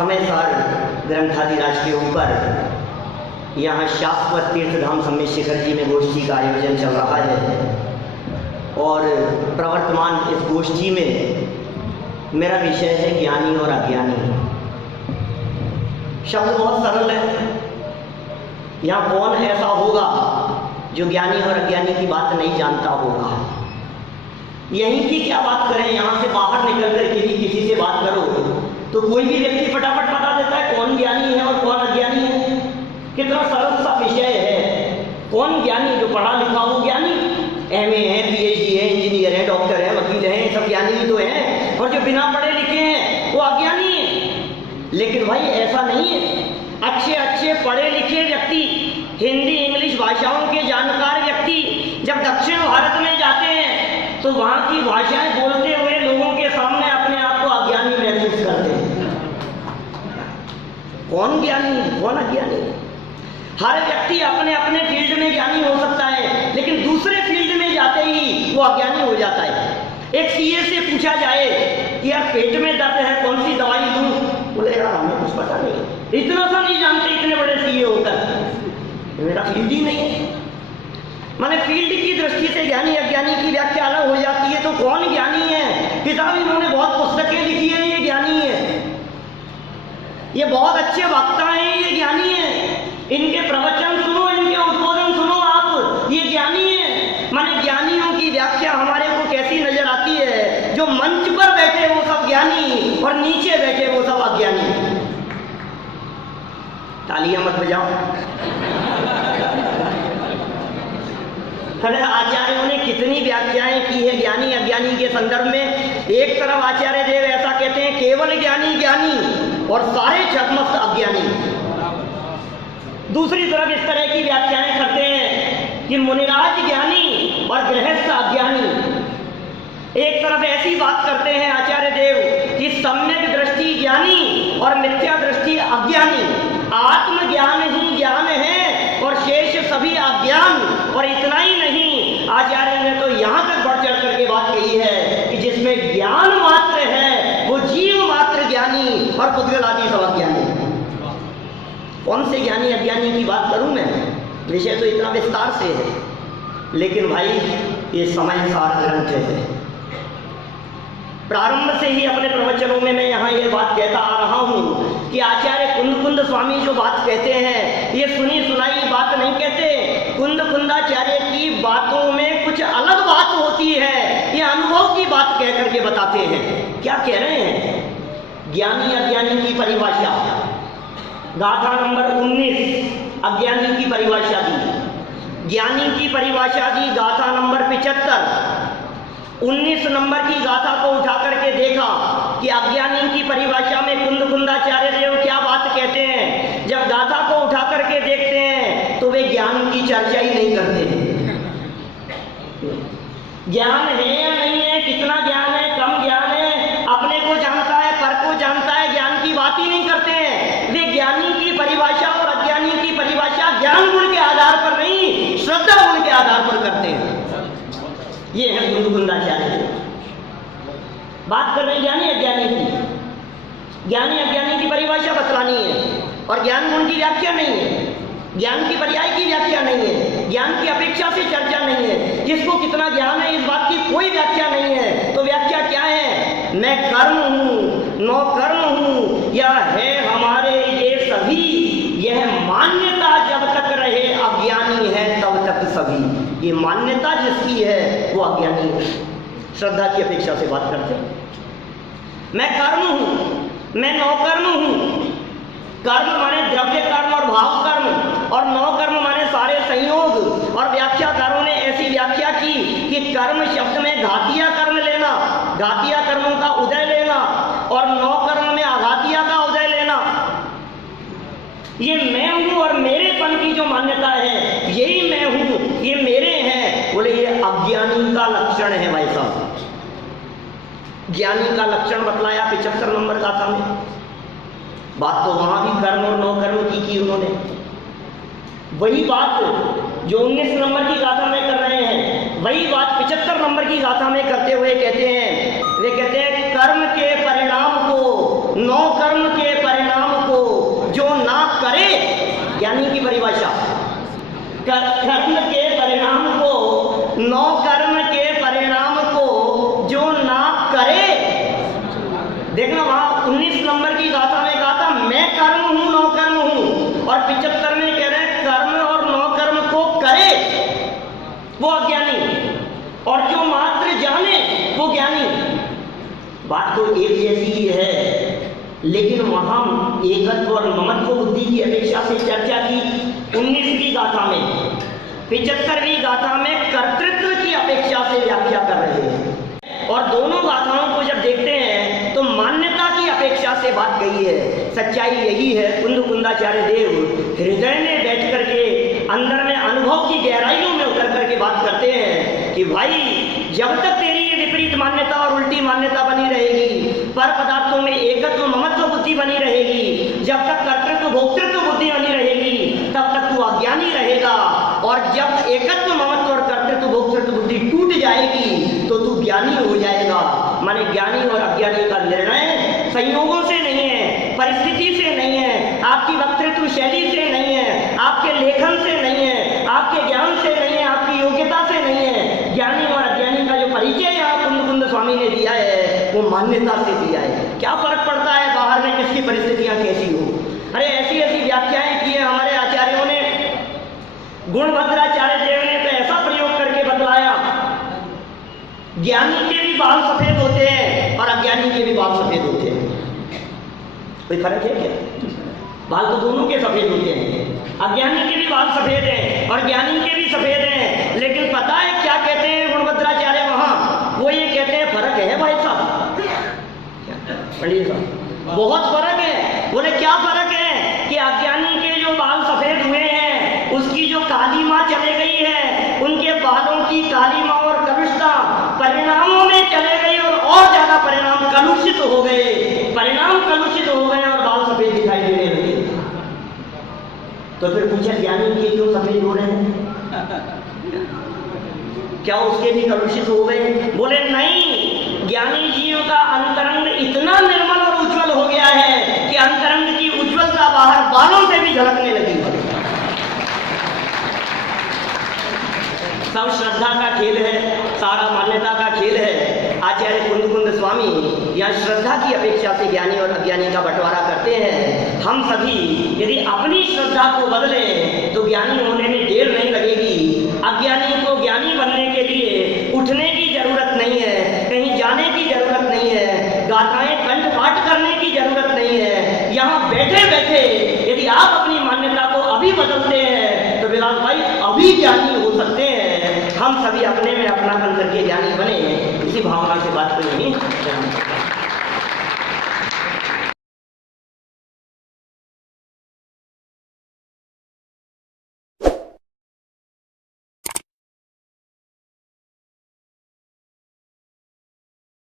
समय सार ग्रंथादिराज के ऊपर यहाँ शाश्वत तीर्थधाम सम्मेद शिखर जी में गोष्ठी का आयोजन चल रहा है और प्रवर्तमान इस गोष्ठी में मेरा विषय है ज्ञानी और अज्ञानी। शब्द बहुत सरल है। यहाँ कौन ऐसा होगा जो ज्ञानी और अज्ञानी की बात नहीं जानता होगा। यहीं की क्या बात करें, यहाँ से बाहर निकल कर के भी किसी से बात करो तो कोई भी व्यक्ति फटाफट बता देता है कौन ज्ञानी है और कौन अज्ञानी है। कितना सरल सा विषय है। कौन ज्ञानी? जो पढ़ा लिखा हो ज्ञानी, एमए है, पीएचडी है, इंजीनियर है, डॉक्टर है, वकील है, सब ज्ञानी ही तो हैं। और जो बिना पढ़े लिखे हैं वो अज्ञानी है। लेकिन भाई ऐसा नहीं है। अच्छे अच्छे पढ़े लिखे व्यक्ति, हिंदी इंग्लिश भाषाओं के जानकार व्यक्ति जब दक्षिण भारत में जाते हैं तो वहाँ की भाषाएं बोलते हुए लोगों के सामने अपने आप को अज्ञानी महसूस करते हैं। कौन ज्ञानी है, कौन अज्ञानी है? हर व्यक्ति अपने अपने फील्ड में ज्ञानी हो सकता है, लेकिन दूसरे फील्ड में जाते ही वो अज्ञानी हो जाता है। एक सीए से पूछा जाए कि यार पेट में दर्द है, कौन सी दवाई दूं? बोले यार हमें कुछ पता नहीं, इतना सा नहीं जानते इतने बड़े सीए होकर। मेरा फील्ड ही नहीं है। माने फील्ड की दृष्टि से ज्ञानी अज्ञानी की व्याख्या अलग हो जाती है। तो कौन ज्ञानी है? किताब इन्होंने बहुत पुस्तकें लिखी है, ये ज्ञानी है। ये बहुत अच्छे वक्ता हैं, ये ज्ञानी है। इनके प्रवचन सुनो, इनके उद्बोधन सुनो आप, ये ज्ञानी है। माने ज्ञानियों की व्याख्या हमारे को कैसी नजर आती है? जो मंच पर बैठे वो सब ज्ञानी और नीचे बैठे वो सब अज्ञानी। तालियां मत बजाओ। अरे आचार्यों ने कितनी व्याख्याएं की है ज्ञानी अज्ञानी के संदर्भ में। एक तरफ आचार्य देव ऐसा कहते हैं केवल ज्ञानी ज्ञानी और सारे छद्मस्त अज्ञानी। दूसरी तरफ इस तरह की व्याख्याएं करते हैं कि मुनिराज ज्ञानी और गृहस्थ अज्ञानी। एक तरफ ऐसी बात करते हैं आचार्य देव कि सम्यक दृष्टि ज्ञानी और मिथ्या दृष्टि अज्ञानी। आत्मज्ञान ही ज्ञान है और शेष सभी अज्ञान। और इतना ही नहीं, आचार्य ने तो यहाँ तक बढ़ चढ़ करके बात कही है कि जिसमें ज्ञान मात्र है वो जीव मात्र ज्ञानी और पुद्गल आदि सब अज्ञानी। कौन से ज्ञानी अज्ञानी की बात करूं मैं? विषय तो इतना विस्तार से है, लेकिन भाई ये समय सार ग्रंथ है। प्रारंभ से ही अपने प्रवचनों में मैं यहाँ ये बात कहता आ रहा हूँ कि आचार्य कुंद स्वामी जो बात कहते हैं ये सुनी सुनाई बात नहीं कहते। कुंदाचार्य की बातों में कुछ अलग बात होती है, ये अनुभव की बात कह करके बताते हैं। क्या कह रहे हैं? ज्ञानी अज्ञानी की परिभाषा, गाथा नंबर 19 अज्ञानी की परिभाषा दी, ज्ञानी की परिभाषा दी गाथा नंबर 75। 19 नंबर की गाथा को उठा करके देखा कि अज्ञानी की परिभाषा में कुंदाचार्य देव क्या बात कहते हैं। जब गाथा को उठा करके देखते हैं तो वे ज्ञान की चर्चा ही नहीं करते हैं। ज्ञान है या नहीं है, कितना ज्ञान है, कम ज्ञान है, अपने को जानता है, पर को जानता है, ज्ञान की बात ही नहीं करते हैं। वे ज्ञानी की परिभाषा और अज्ञानी की परिभाषा ज्ञान गुण के आधार पर नहीं, श्रद्धा गुण के आधार पर करते हैं। ये है कुंदाचार्य। बात कर रहे हैं ज्ञानी अज्ञानी की। ज्ञानी अज्ञानी की परिभाषा बतलानी है और ज्ञान गुण की व्याख्या नहीं है, ज्ञान की पर्याय की व्याख्या नहीं है, ज्ञान की अपेक्षा से चर्चा नहीं है। किसको कितना ज्ञान है इस बात की कोई व्याख्या नहीं है। तो व्याख्या क्या है? मैं कर्म हूँ, नौ कर्म हूँ, यह है हमारे ये सभी। यह मान्यता जब तक रहे अज्ञानी है तब तक सभी। ये मान्यता जिसकी है वो अज्ञानी है। श्रद्धा की अपेक्षा से बात करते हैं। मैं कर्म हूं, मैं नौकर्म हूं। कर्म माने द्रव्य कर्म और भाव कर्म और नौकर्म माने सारे संयोग। और व्याख्याकारों ने ऐसी व्याख्या की कि कर्म शब्द में घातिया कर्म लेना, घातिया कर्मों का उदय लेना और नौकर्म में आघातिया का उदय लेना। ये मैं हूं और मेरेपन की जो मान्यता है यही मैं हूं, ये मेरे हैं। बोले ये अज्ञानी का लक्षण है भाई साहब। ज्ञानी का लक्षण बतलाया 75 नंबर गाथा में। बात तो वहां भी कर्म और नौकर्म की उन्होंने। वही बात जो 19 नंबर की गाथा में कर रहे हैं वही बात 75 नंबर की गाथा में करते हुए कहते हैं। वे कहते हैं कर्म के परिणाम को नौकर्म के परिणाम बात तो एक जैसी ही है, लेकिन वहां एकत्व और ममत्व बुद्धि की अपेक्षा से चर्चा की 19वीं गाथा में, 75वीं गाथा में कर्तृत्व की अपेक्षा से व्याख्या कर रहे हैं। और दोनों गाथाओं को जब देखते हैं तो मान्यता की अपेक्षा से बात कही है। सच्चाई यही है, कुंद कुंदाचार्य देव हृदय में बैठ करके अंदर में अनुभव की गहराइयों में उतर करके बात करते हैं कि भाई जब तक तेरी ये विपरीत मान्यता और उल्टी मान्यता बनी रहेगी, पर पदार्थों में एकत्व ममत्व बुद्धि बनी रहेगी, जब तक कर्तृत्व भोक्तृत्व बुद्धि बनी रहेगी, तब तक तू अज्ञानी रहेगा। और जब एकत्व ममत्व और कर्तृत्व भोक्तृत्व बुद्धि टूट जाएगी तो तू ज्ञानी हो जाएगा। माने ज्ञानी और अज्ञानी का निर्णय संयोगों से नहीं है, परिस्थिति से नहीं है, आपकी वक्तृत्व शैली से नहीं है, आपके लेखन से नहीं है, आपके ज्ञान से नहीं है, आपकी योग्यता से नहीं है। ज्ञानी और अज्ञानी का जो परिचय यहाँ कुंद कुंद स्वामी ने दिया है वो मान्यता से दिया है। क्या फर्क पड़ता है बाहर में किसकी परिस्थितियां कैसी हो। अरे ऐसी ऐसी व्याख्याएं की है हमारे आचार्यों ने। गुणभद्राचार्य देव ने तो ऐसा प्रयोग करके बतलाया, ज्ञानी के भी बाल सफेद होते हैं और अज्ञानी के भी बाल सफेद होते हैं। कोई फर्क है क्या? बाल तो दोनों के सफेद होते हैं, अज्ञानी के भी बाल सफेद हैं और ज्ञानी के भी सफेद हैं। लेकिन पता है क्या कहते हैं गुणभद्राचार्य वहां? वो ये कहते हैं फर्क है भाई साहब, पंडित साहब बहुत फर्क है। बोले क्या फर्क है? कि अज्ञानी के जो बाल सफेद हुए हैं उसकी जो कालीमा चले गई है, उनके बालों की कालीमा और कलुषता परिणामों में चले गई और ज्यादा परिणाम कलुषित हो गए, परिणाम कलुषित हो गए और बाल सफेद दिखाई देने लगे। तो फिर पूछा ज्ञानी के क्यों सफेद हो रहे हैं? क्या उसके भी कलुषित हो गए? बोले नहीं, ज्ञानी जीव का अंतरंग इतना निर्मल और उज्जवल हो गया है कि अंतरंग की उज्जवलता बाहर बालों से भी झलकने लगी है। सब श्रद्धा का खेल है, सारा मान्यता का खेल है। आचार्य कुंद कुंद स्वामी यहाँ श्रद्धा की अपेक्षा से ज्ञानी और अज्ञानी का बंटवारा करते हैं। हम सभी यदि अपनी श्रद्धा को बदलें तो ज्ञानी होने में देर नहीं लगेगी। अज्ञानी को ज्ञानी बनने के लिए उठने की जरूरत नहीं है, कहीं जाने की जरूरत नहीं है, गाथाएं कंठ पाठ करने की जरूरत नहीं है। यहाँ बैठे बैठे यदि आप अपनी मान्यता को अभी बदलते हैं तो विलास भाई अभी ज्ञानी हो सकते हैं। हम सभी अपने में अपनापन करके ज्ञानी बने, इसी भावना से बात को यहीं